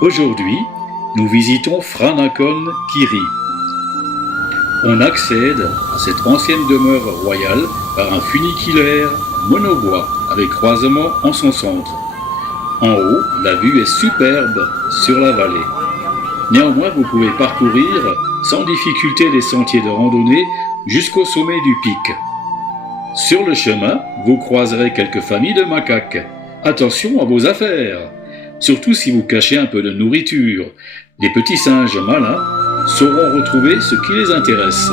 Aujourd'hui, nous visitons Franacon Kiri. On accède à cette ancienne demeure royale par un funiculaire monobois avec croisement en son centre. En haut, la vue est superbe sur la vallée. Néanmoins, vous pouvez parcourir sans difficulté les sentiers de randonnée jusqu'au sommet du pic. Sur le chemin, vous croiserez quelques familles de macaques. Attention à vos affaires, surtout si vous cachez un peu de nourriture. Les petits singes malins sauront retrouver ce qui les intéresse.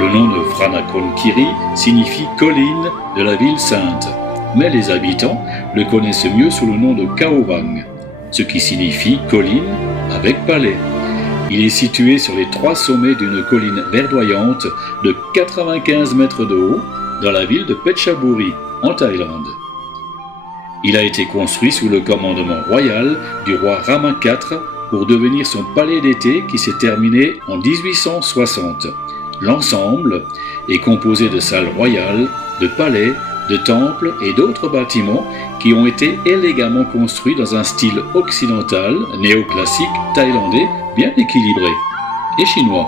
Le nom de Franacon Kiri signifie colline de la ville sainte, mais les habitants le connaissent mieux sous le nom de Kaowang, ce qui signifie colline avec palais. Il est situé sur les 3 sommets d'une colline verdoyante de 95 mètres de haut dans la ville de Phetchaburi, en Thaïlande. Il a été construit sous le commandement royal du roi Rama IV pour devenir son palais d'été qui s'est terminé en 1860. L'ensemble est composé de salles royales, de palais, de temples et d'autres bâtiments qui ont été élégamment construits dans un style occidental, néoclassique, thaïlandais, bien équilibré, et chinois.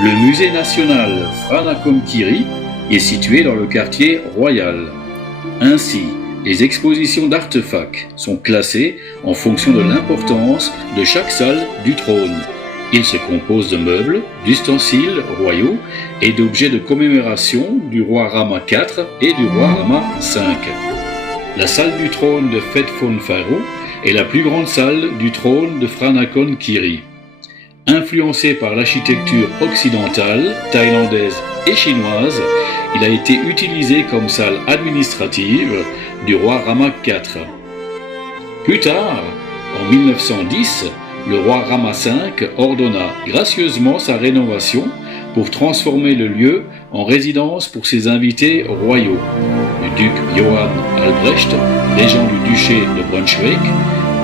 Le musée national Franacon Kiri est situé dans le quartier royal. Ainsi, les expositions d'artefacts sont classées en fonction de l'importance de chaque salle du trône. Il se compose de meubles, d'ustensiles royaux et d'objets de commémoration du roi Rama IV et du roi Rama V. La salle du trône de Phet Pharo est la plus grande salle du trône de Franacon Kiri. Influencé par l'architecture occidentale, thaïlandaise et chinoise, il a été utilisé comme salle administrative du roi Rama IV. Plus tard, en 1910, le roi Rama V ordonna gracieusement sa rénovation pour transformer le lieu en résidence pour ses invités royaux, le duc Johann Albrecht, régent du duché de Brunswick,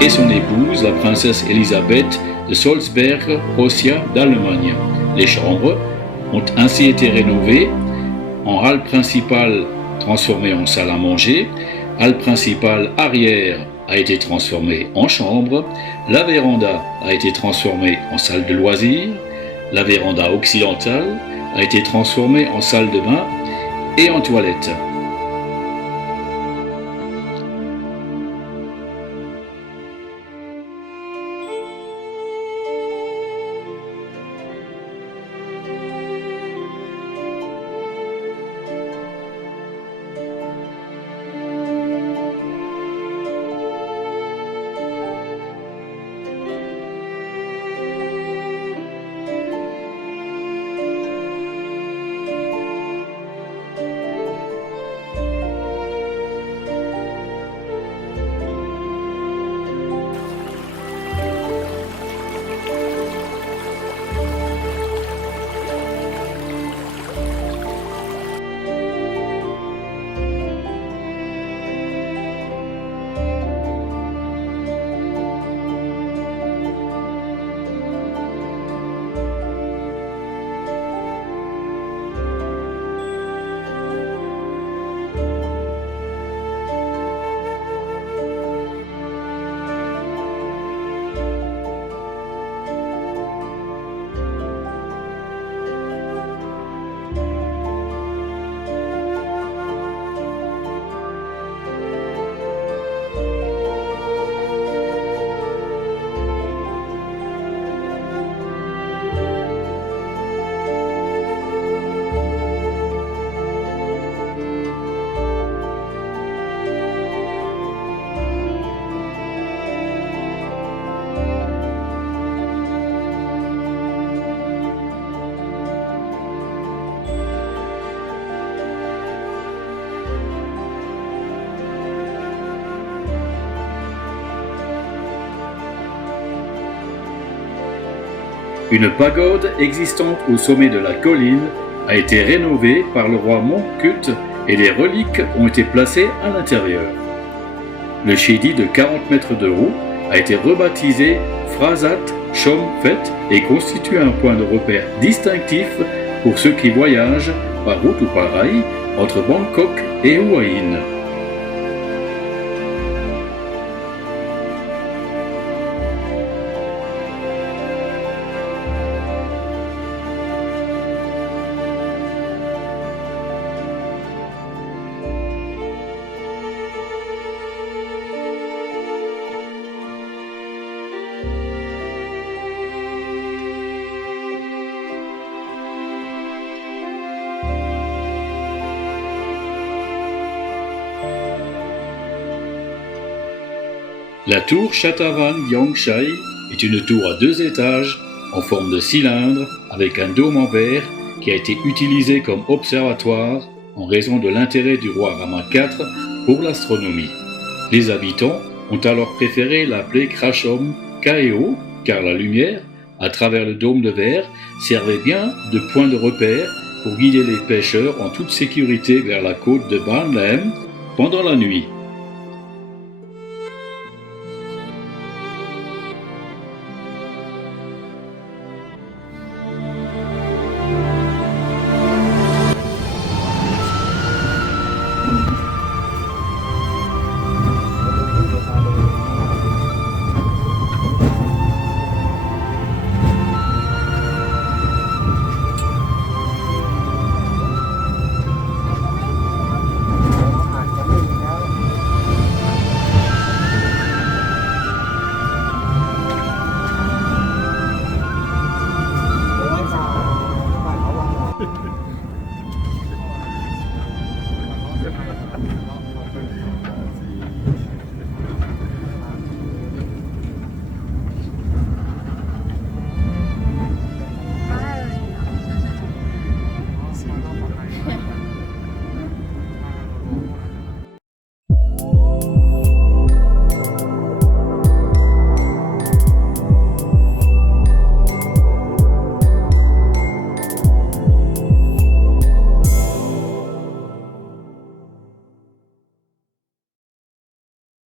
et son épouse, la princesse Elisabeth de Salzberg-Russia d'Allemagne. Les chambres ont ainsi été rénovées en halle principale transformée en salle à manger, halle principale arrière a été transformée en chambre, la véranda a été transformée en salle de loisirs, la véranda occidentale a été transformée en salle de bain et en toilette. Une pagode existante au sommet de la colline a été rénovée par le roi Mongkut et des reliques ont été placées à l'intérieur. Le chédi de 40 mètres de haut a été rebaptisé Frasat Chomfet et constitue un point de repère distinctif pour ceux qui voyagent par route ou par rail entre Bangkok et Hua Hin. La tour Chatavan Yangshai est une tour à 2 étages en forme de cylindre avec un dôme en verre qui a été utilisé comme observatoire en raison de l'intérêt du roi Rama IV pour l'astronomie. Les habitants ont alors préféré l'appeler Krashom Kaeo car la lumière, à travers le dôme de verre, servait bien de point de repère pour guider les pêcheurs en toute sécurité vers la côte de Ban Laem pendant la nuit.